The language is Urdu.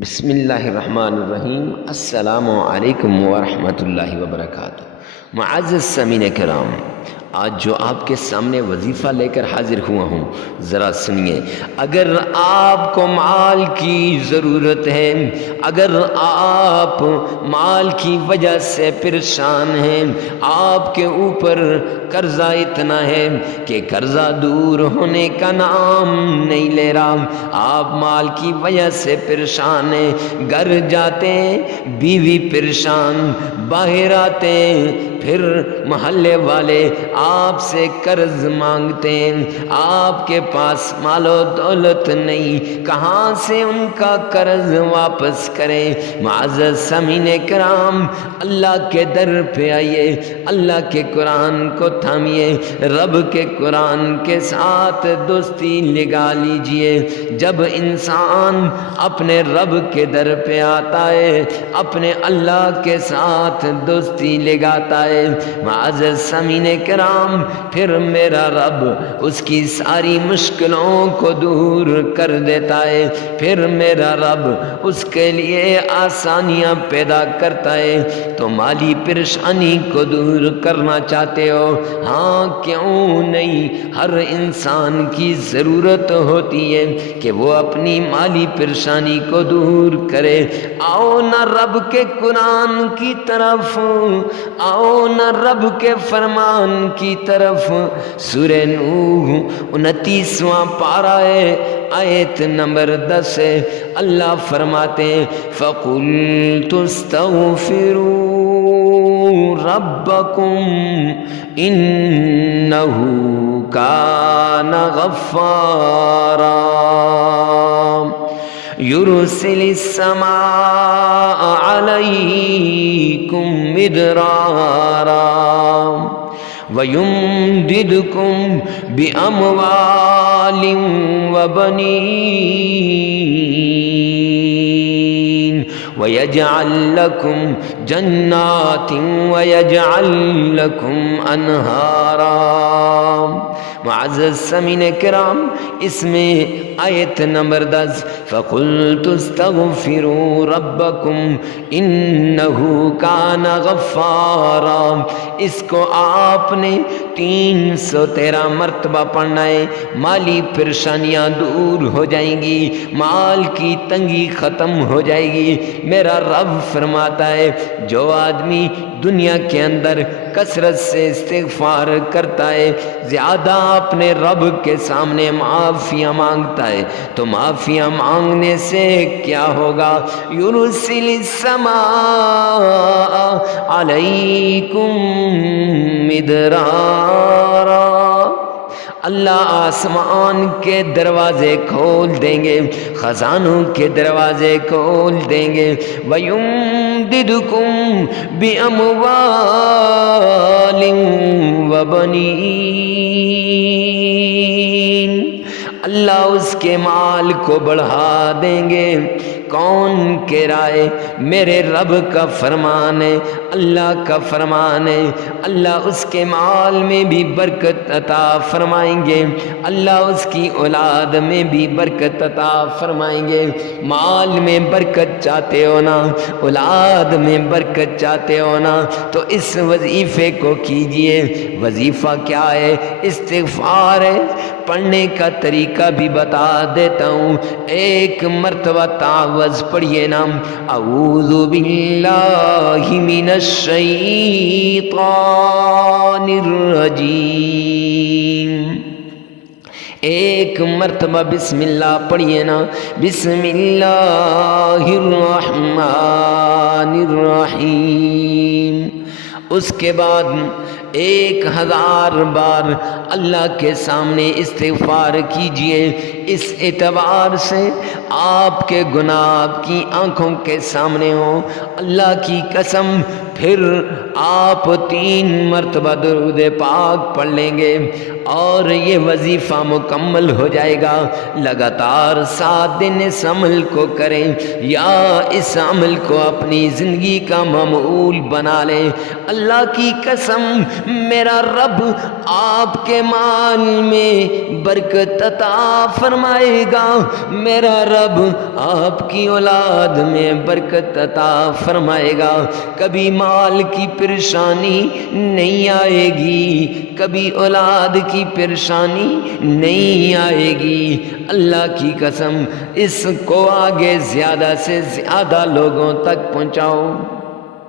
بسم اللہ الرحمن الرحیم۔ السلام علیکم ورحمۃ اللہ وبرکاتہ۔ معزز سامعین کرام، آج جو آپ کے سامنے وظیفہ لے کر حاضر ہوا ہوں، ذرا سنیے۔ اگر آپ کو مال کی ضرورت ہے، اگر آپ مال کی وجہ سے پریشان ہیں، آپ کے اوپر قرضہ اتنا ہے کہ قرضہ دور ہونے کا نام نہیں لے رہا، آپ مال کی وجہ سے پریشان ہیں، گھر جاتے ہیں بیوی پریشان، باہر آتے ہیں پھر محلے والے آپ سے قرض مانگتے ہیں، آپ کے پاس مال و دولت نہیں، کہاں سے ان کا قرض واپس کریں؟ معزز سامعین کرام، اللہ کے در پہ آئیے، اللہ کے قرآن کو تھامیے، رب کے قرآن کے ساتھ دوستی لگا لیجئے۔ جب انسان اپنے رب کے در پہ آتا ہے، اپنے اللہ کے ساتھ دوستی لگاتا ہے، معزز سامعین کرام، پھر میرا رب اس کی ساری مشکلوں کو دور کر دیتا ہے، پھر میرا رب اس کے لیے آسانیاں پیدا کرتا ہے۔ تو مالی پریشانی کو دور کرنا چاہتے ہو؟ ہاں، کیوں نہیں؟ ہر انسان کی ضرورت ہوتی ہے کہ وہ اپنی مالی پریشانی کو دور کرے۔ آؤ نہ رب کے قرآن کی طرف، آؤ نہ رب کے فرمان کی طرف۔ سورہ نوح 29واں پارہ ہے، آیت نمبر 10 ہے۔ اللہ فرماتے ہیں فَقُلْتُ اسْتَغْفِرُوا رَبَّكُمْ إِنَّهُ كَانَ غَفَّارًا يُرْسِلِ السَّمَاءَ عَلَيْكُمْ مِدْرَارًا وَيُمْدِدْكُمْ بِأَمْوَالٍ وَبَنِينَ وَيَجْعَلْ لَكُمْ جَنَّاتٍ وَيَجْعَلْ لَكُمْ أَنْهَارًا۔ معزز سامعین کرام، اس میں آیت نمبر 10 فَقُلْتُ اسْتَغْفِرُوا رَبَّكُمْ إِنَّهُ كَانَ غَفَّارًا، اس کو آپ نے 313 مرتبہ پڑھنا ہے۔ مالی پریشانیاں دور ہو جائیں گی، مال کی تنگی ختم ہو جائے گی۔ میرا رب فرماتا ہے جو آدمی دنیا کے اندر کثرت سے استغفار کرتا ہے، زیادہ اپنے رب کے سامنے معافیاں مانگتا ہے، تو معافیاں مانگنے سے کیا ہوگا؟ یرسل السماء علیکم مدرارا، اللہ آسمان کے دروازے کھول دیں گے، خزانوں کے دروازے کھول دیں گے۔ وَيُمْدِدْكُمْ بِأَمْوَالٍ وَبَنِينَ، اللہ اس کے مال کو بڑھا دیں گے۔ کون کہہ رہا ہے؟ میرے رب کا فرمان ہے، اللہ کا فرمان ہے۔ اللہ اس کے مال میں بھی برکت عطا فرمائیں گے، اللہ اس کی اولاد میں بھی برکت عطا فرمائیں گے۔ مال میں برکت چاہتے ہو نا، اولاد میں برکت چاہتے ہو نا، تو اس وظیفے کو کیجئے۔ وظیفہ کیا ہے؟ استغفار ہے۔ پڑھنے کا طریقہ بھی بتا دیتا ہوں۔ ایک مرتبہ تعوذ پڑھیے نا، اعوذ باللہ من الشیطان الرجیم، ایک مرتبہ بسم اللہ پڑھیے نا، بسم اللہ الرحمن الرحیم۔ اس کے بعد 1000 بار اللہ کے سامنے استغفار کیجئے۔ اس اعتبار سے آپ کے گناہ آپ کی آنکھوں کے سامنے ہوں، اللہ کی قسم۔ پھر آپ 3 مرتبہ درود پاک پڑھ لیں گے اور یہ وظیفہ مکمل ہو جائے گا۔ لگاتار 7 دن اس عمل کو کریں، یا اس عمل کو اپنی زندگی کا معمول بنا لیں۔ اللہ کی قسم، میرا رب آپ کے مال میں برکت عطا فرمائے فرمائے گا میرا رب آپ کی اولاد میں برکت عطا فرمائے گا، کبھی مال کی پریشانی نہیں آئے گی، کبھی اولاد کی پریشانی نہیں آئے گی۔ اللہ کی قسم اس کو آگے زیادہ سے زیادہ لوگوں تک پہنچاؤ۔